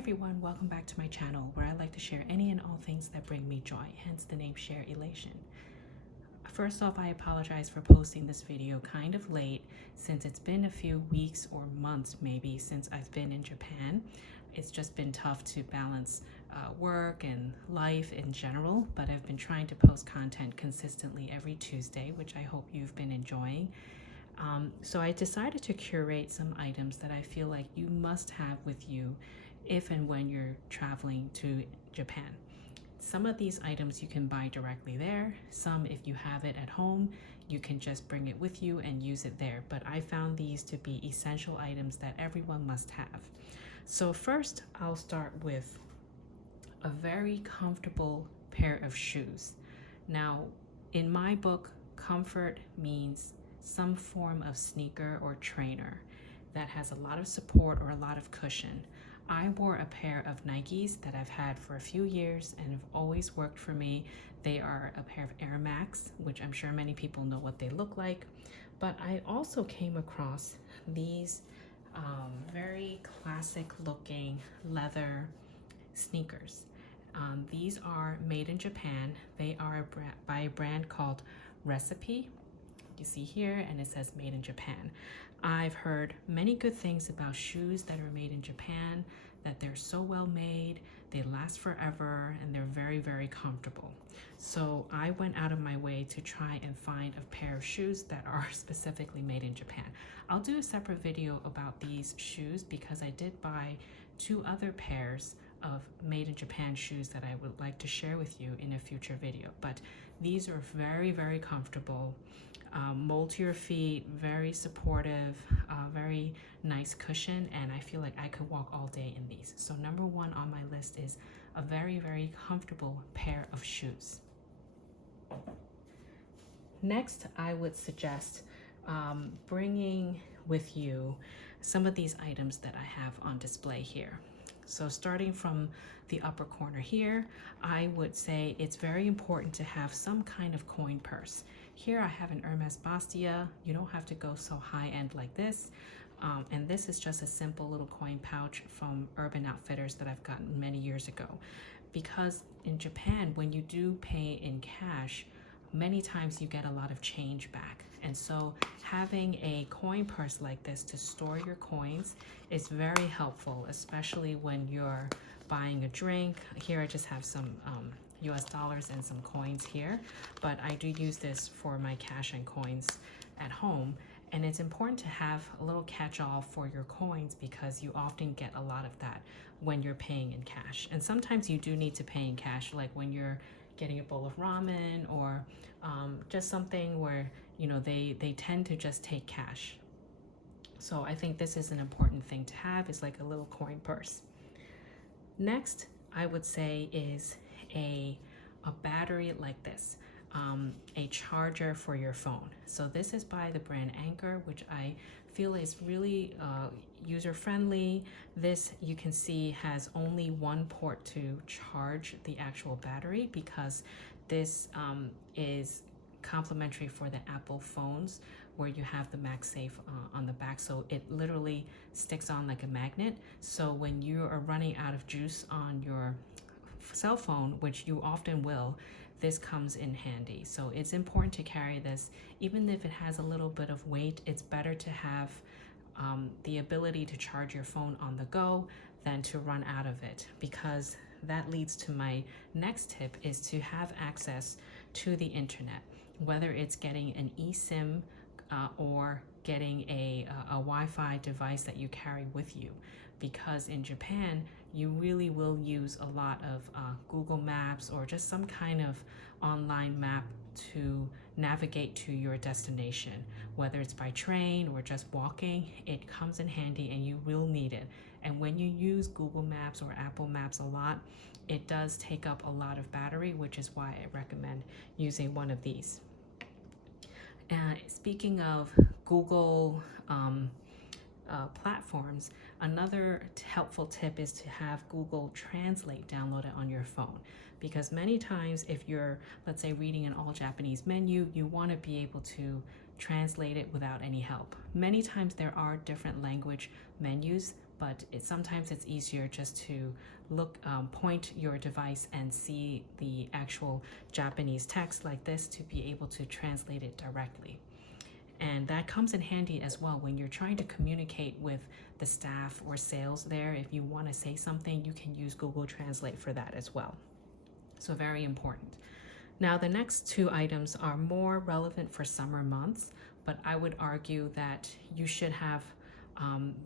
everyone, welcome back to my channel where I like to share any and all things that bring me joy, hence the name Sharelation. First off, I apologize for posting this video kind of late since it's been a few weeks or months maybe since I've been in Japan. It's just been tough to balance work and life in general, but I've been trying to post content consistently every Tuesday, which I hope you've been enjoying. So I decided to curate some items that I feel like you must have with you if and when you're traveling to Japan. Some of these items you can buy directly there. Some, if you have it at home, you can just bring it with you and use it there. But I found these to be essential items that everyone must have. So first, I'll start with a very comfortable pair of shoes. Now, in my book, comfort means some form of sneaker or trainer that has a lot of support or a lot of cushion. I wore a pair of Nikes that I've had for a few years and have always worked for me. They are a pair of Air Max, which I'm sure many people know what they look like. But I also came across these very classic looking leather sneakers. These are made in Japan. They are by a brand called Recipe. You see here, and it says made in Japan. I've heard many good things about shoes that are made in Japan, that they're so well made, they last forever, and they're very, very comfortable. So I went out of my way to try and find a pair of shoes that are specifically made in Japan. I'll do a separate video about these shoes because I did buy two other pairs of made in Japan shoes that I would like to share with you in a future video. But these are very, very comfortable. Mold to your feet, very supportive, very nice cushion, and I feel like I could walk all day in these. So number one on my list is a very, very comfortable pair of shoes. Next, I would suggest bringing with you some of these items that I have on display here. So starting from the upper corner here, I would say it's very important to have some kind of coin purse. Here I have an Hermes Bastia. You don't have to go so high-end like this. And this is just a simple little coin pouch from Urban Outfitters that I've gotten many years ago. Because in Japan, when you do pay in cash, many times you get a lot of change back. And so having a coin purse like this to store your coins is very helpful, especially when you're buying a drink. Here I just have some US dollars and some coins here, but I do use this for my cash and coins at home. And it's important to have a little catch-all for your coins because you often get a lot of that when you're paying in cash. And sometimes you do need to pay in cash, like when you're getting a bowl of ramen or just something where they tend to just take cash. So I think this is an important thing to have. It's like a little coin purse. Next, I would say is a battery like this, a charger for your phone. So this is by the brand Anchor, which I feel is really user-friendly. This, you can see, has only one port to charge the actual battery because this is complimentary for the Apple phones where you have the MagSafe on the back, so it literally sticks on like a magnet. So when you are running out of juice on your cell phone, which you often will, this comes in handy. So it's important to carry this. Even if it has a little bit of weight, it's better to have the ability to charge your phone on the go than to run out of it, because that leads to my next tip, is to have access to the internet, whether it's getting an eSIM or getting a Wi-Fi device that you carry with you. Because in Japan, you really will use a lot of Google Maps or just some kind of online map to navigate to your destination. Whether it's by train or just walking, it comes in handy and you will need it. And when you use Google Maps or Apple Maps a lot, it does take up a lot of battery, which is why I recommend using one of these. Speaking of Google platforms, another helpful tip is to have Google Translate downloaded on your phone, because many times if you're, let's say, reading an all Japanese menu, you want to be able to translate it without any help. Many times there are different language menus, but sometimes it's easier just to look, point your device and see the actual Japanese text like this to be able to translate it directly. And that comes in handy as well when you're trying to communicate with the staff or sales there. If you want to say something, you can use Google Translate for that as well. So very important. Now, the next two items are more relevant for summer months, but I would argue that you should have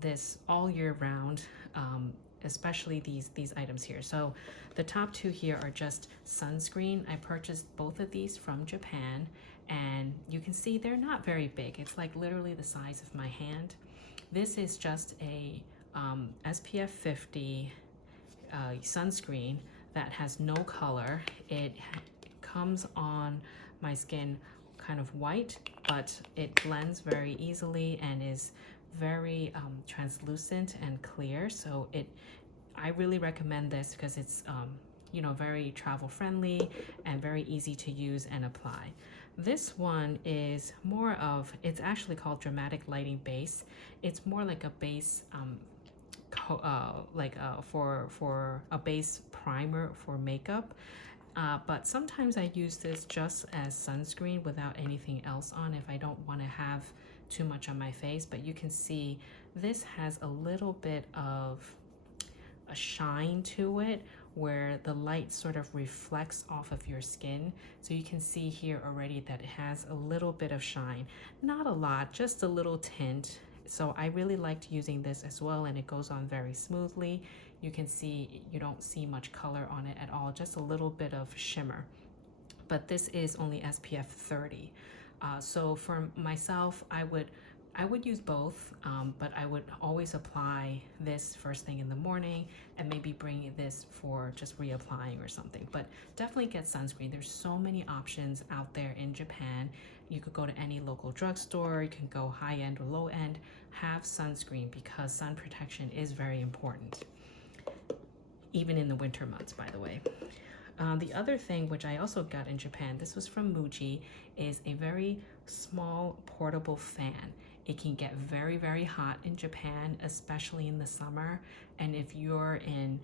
this all year round, especially these items here. So the top two here are just sunscreen. I purchased both of these from Japan, and you can see they're not very big. It's like literally the size of my hand. This is just a SPF 50 sunscreen that has no color. It comes on my skin kind of white, but it blends very easily and is very translucent and clear. So I really recommend this because it's you know, very travel friendly and very easy to use and apply. This one is more of, it's actually called Dramatic Lighting Base. It's more like a base, for a base primer for makeup. But sometimes I use this just as sunscreen without anything else on if I don't want to have too much on my face. But you can see this has a little bit of a shine to it where the light sort of reflects off of your skin. So you can see here already that it has a little bit of shine. Not a lot, just a little tint. So I really liked using this as well, and it goes on very smoothly. You can see you don't see much color on it at all, just a little bit of shimmer. But this is only SPF 30. So for myself, I would use both, but I would always apply this first thing in the morning and maybe bring this for just reapplying or something. But definitely get sunscreen. There's so many options out there in Japan. You could go to any local drugstore, you can go high end or low end, have sunscreen because sun protection is very important, even in the winter months, by the way. The other thing, which I also got in Japan, this was from Muji, is a very small portable fan. It can get very, very hot in Japan, especially in the summer. And if you're in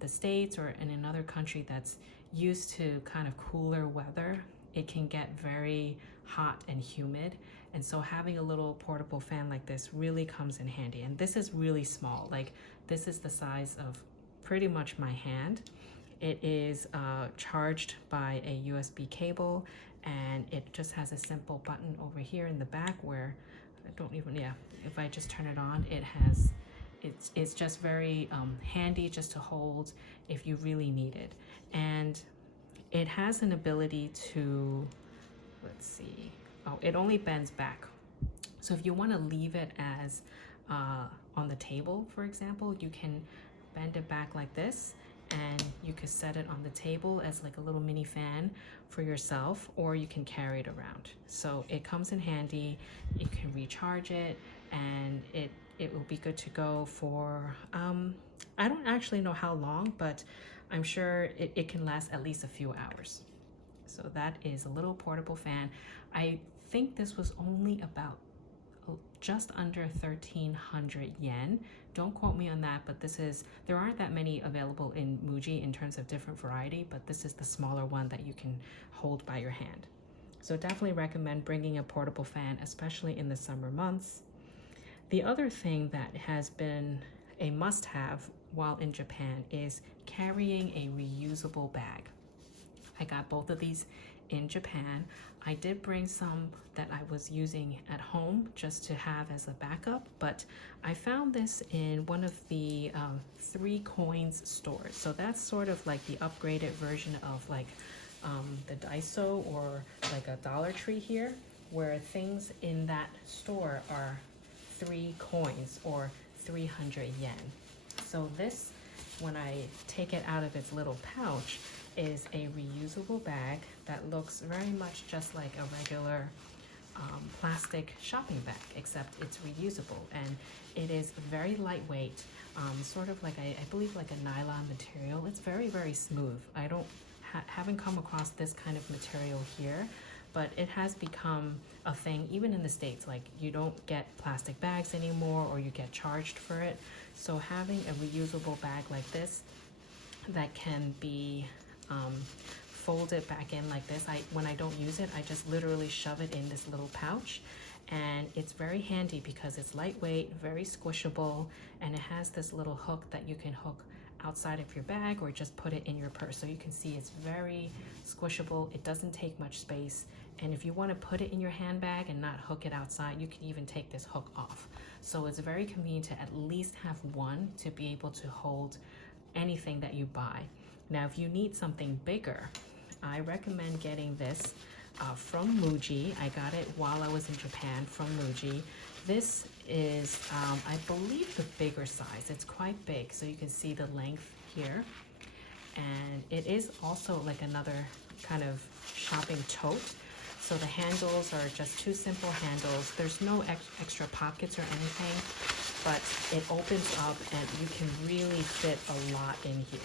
the States or in another country that's used to kind of cooler weather, it can get very hot and humid. And so having a little portable fan like this really comes in handy. And this is really small. Like, this is the size of pretty much my hand. It is charged by a USB cable, and it just has a simple button over here in the back where I don't even, if I just turn it on, it's just very handy just to hold if you really need it. And it has an ability to, let's see, it only bends back. So if you want to leave it as on the table, for example, you can bend it back like this, and you could set it on the table as like a little mini fan for yourself, or you can carry it around. So it comes in handy. You can recharge it, and it will be good to go for, I don't actually know how long, but I'm sure it can last at least a few hours. So that is a little portable fan. I think this was only about just under 1,300 yen. Don't quote me on that, but there aren't that many available in Muji in terms of different variety, but this is the smaller one that you can hold by your hand. So definitely recommend bringing a portable fan, especially in the summer months. The other thing that has been a must-have while in Japan is carrying a reusable bag. I got both of these in Japan. I did bring some that I was using at home just to have as a backup, but I found this in one of the 3 Coins stores. So that's sort of like the upgraded version of like the Daiso or like a Dollar Tree here, where things in that store are 3 coins or 300 yen. So this, when I take it out of its little pouch, is a reusable bag that looks very much just like a regular plastic shopping bag, except it's reusable, and it is very lightweight, sort of like I believe like a nylon material. It's very, very smooth. I haven't come across this kind of material here, but it has become a thing even in the States. Like, you don't get plastic bags anymore, or you get charged for it. So having a reusable bag like this that can be folded back in like this, when I don't use it, I just literally shove it in this little pouch. And it's very handy because it's lightweight, very squishable, and it has this little hook that you can hook outside of your bag or just put it in your purse. So you can see it's very squishable. It doesn't take much space. And if you want to put it in your handbag and not hook it outside, you can even take this hook off. So it's very convenient to at least have one to be able to hold anything that you buy. Now, if you need something bigger, I recommend getting this from Muji. I got it while I was in Japan from Muji. This is, I believe, the bigger size. It's quite big, so you can see the length here. And it is also like another kind of shopping tote. So the handles are just two simple handles. There's no extra pockets or anything, but it opens up and you can really fit a lot in here.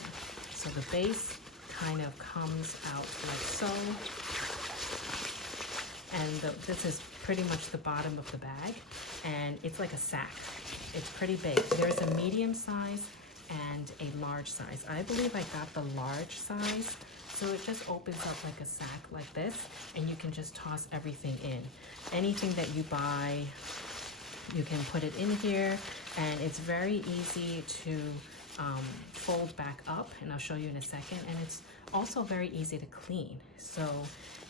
So the base kind of comes out like so. And this is pretty much the bottom of the bag, and it's like a sack. It's pretty big. There's a medium size and a large size. I believe I got the large size, so it just opens up like a sack like this, and you can just toss everything in. Anything that you buy, you can put it in here, and it's very easy to fold back up, and I'll show you in a second. And it's also very easy to clean. So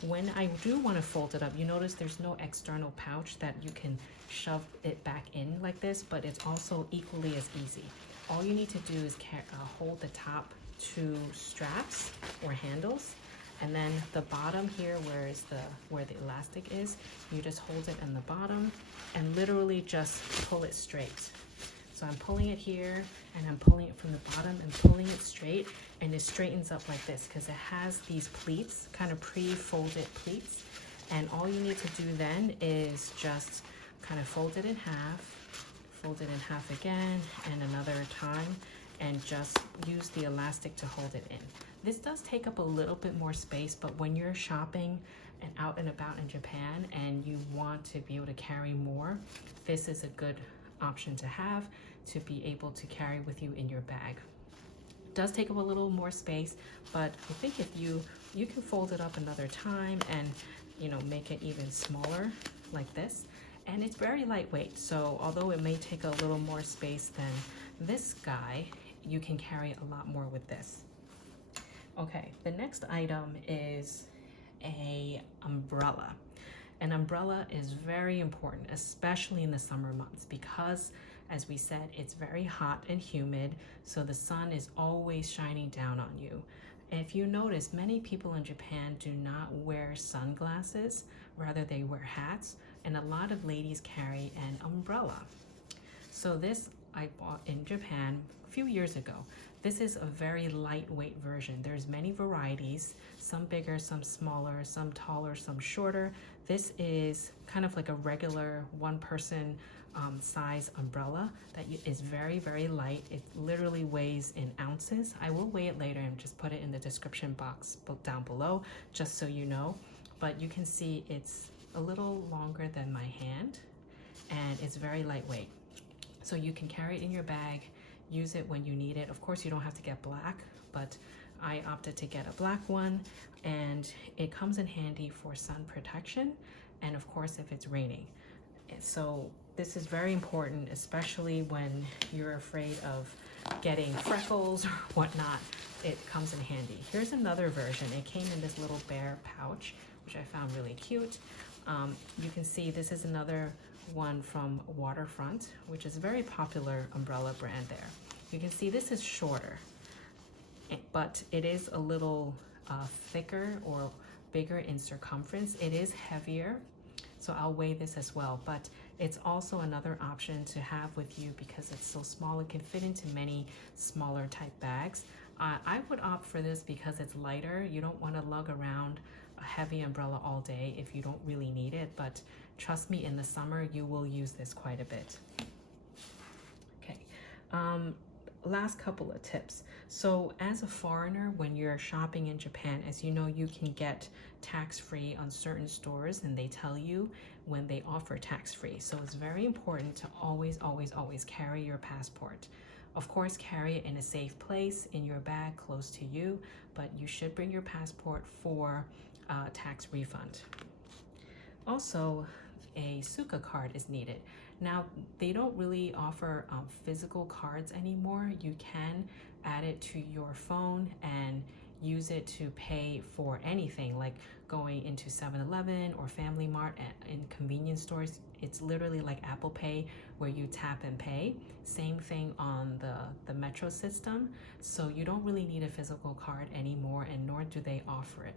when I do want to fold it up, you notice there's no external pouch that you can shove it back in like this, but it's also equally as easy. All you need to do is hold the top two straps or handles, and then the bottom here where the elastic is, you just hold it in the bottom and literally just pull it straight. So I'm pulling it here and I'm pulling it from the bottom and pulling it straight, and it straightens up like this because it has these pleats, kind of pre-folded pleats. And all you need to do then is just kind of fold it in half again and another time, and just use the elastic to hold it in. This does take up a little bit more space, but when you're shopping and out and about in Japan and you want to be able to carry more, this is a good option to have to be able to carry with you in your bag. It does take up a little more space, but I think if you can fold it up another time and make it even smaller like this. And it's very lightweight, so although it may take a little more space than this guy, you can carry a lot more with this. Okay, the next item is an umbrella. An umbrella is very important, especially in the summer months, because as we said, it's very hot and humid, so the sun is always shining down on you. If you notice, many people in Japan do not wear sunglasses, rather they wear hats, and a lot of ladies carry an umbrella. So this I bought in Japan a few years ago. This is a very lightweight version. There's many varieties, some bigger, some smaller, some taller, some shorter. This is kind of like a regular one-person size umbrella that is very, very light. It literally weighs in ounces. I will weigh it later and just put it in the description box down below, just so you know. But you can see it's a little longer than my hand, and it's very lightweight. So you can carry it in your bag, use it when you need it. Of course, you don't have to get black, but I opted to get a black one, and it comes in handy for sun protection, and of course if it's raining. So this is very important, especially when you're afraid of getting freckles or whatnot. It comes in handy. Here's another version. It came in this little bear pouch, which I found really cute. You can see this is another one from Waterfront, which is a very popular umbrella brand there. You can see this is shorter, but it is a little thicker or bigger in circumference. It is heavier, so I'll weigh this as well, but it's also another option to have with you because it's so small. It can fit into many smaller type bags. I would opt for this because it's lighter. You don't want to lug around a heavy umbrella all day if you don't really need it, but trust me, in the summer you will use this quite a bit. Okay, last couple of tips. So as a foreigner, when you're shopping in Japan, as you know, you can get tax-free on certain stores, and they tell you when they offer tax-free. So it's very important to always carry your passport. Of course, carry it in a safe place in your bag close to you, but you should bring your passport for tax refund. Also, a Suica card is needed. Now, they don't really offer physical cards anymore. You can add it to your phone and use it to pay for anything, like going into 7-Eleven or Family Mart in convenience stores. It's literally like Apple Pay where you tap and pay. Same thing on the Metro system. So you don't really need a physical card anymore, and nor do they offer it.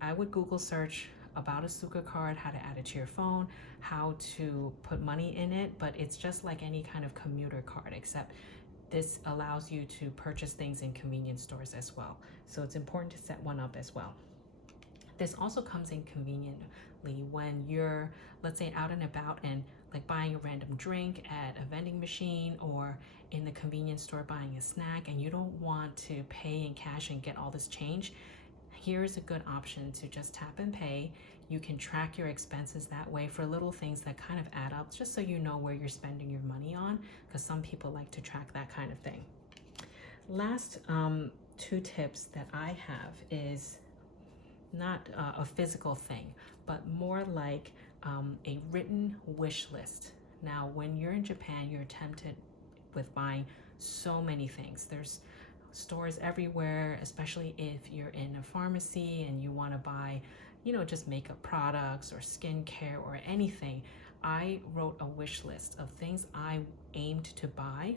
I would Google search about a Suica card, how to add it to your phone, how to put money in it, but it's just like any kind of commuter card, except this allows you to purchase things in convenience stores as well. So it's important to set one up as well. This also comes in conveniently when you're, let's say, out and about and like buying a random drink at a vending machine or in the convenience store buying a snack, and you don't want to pay in cash and get all this change. Here's a good option to just tap and pay. You can track your expenses that way for little things that kind of add up, just so you know where you're spending your money on, because some people like to track that kind of thing. Last two tips that I have is not a physical thing, but more like a written wish list. Now, when you're in Japan, you're tempted with buying so many things. There's stores everywhere, especially if you're in a pharmacy and you want to buy, just makeup products or skincare or anything. I wrote a wish list of things I aimed to buy,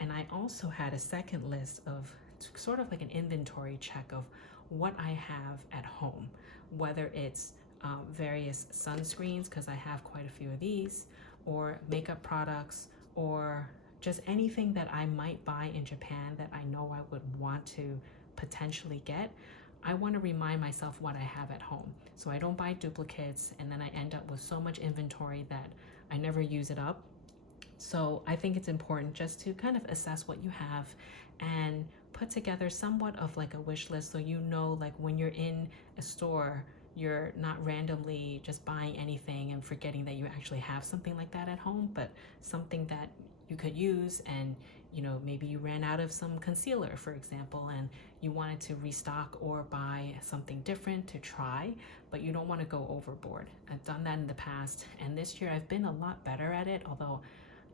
and I also had a second list of sort of like an inventory check of what I have at home, whether it's various sunscreens, because I have quite a few of these, or makeup products, or just anything that I might buy in Japan that I know I would want to potentially get. I want to remind myself what I have at home, so I don't buy duplicates and then I end up with so much inventory that I never use it up. So I think it's important just to kind of assess what you have and put together somewhat of like a wish list, so like when you're in a store, you're not randomly just buying anything and forgetting that you actually have something like that at home, but something that you could use. And maybe you ran out of some concealer, for example, and you wanted to restock or buy something different to try, but you don't want to go overboard. I've done that in the past, and this year I've been a lot better at it, although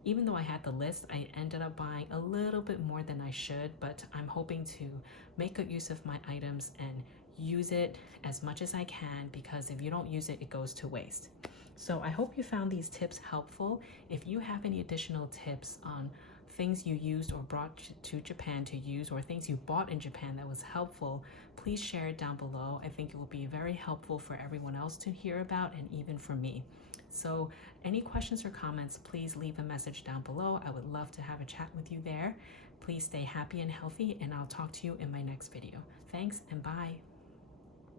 even though I had the list, I ended up buying a little bit more than I should. But I'm hoping to make good use of my items and use it as much as I can, because if you don't use it, it goes to waste. So I hope you found these tips helpful. If you have any additional tips on things you used or brought to Japan to use, or things you bought in Japan that was helpful, please share it down below. I think it will be very helpful for everyone else to hear about, and even for me. So any questions or comments, please leave a message down below. I would love to have a chat with you there. Please stay happy and healthy, and I'll talk to you in my next video. Thanks, and bye.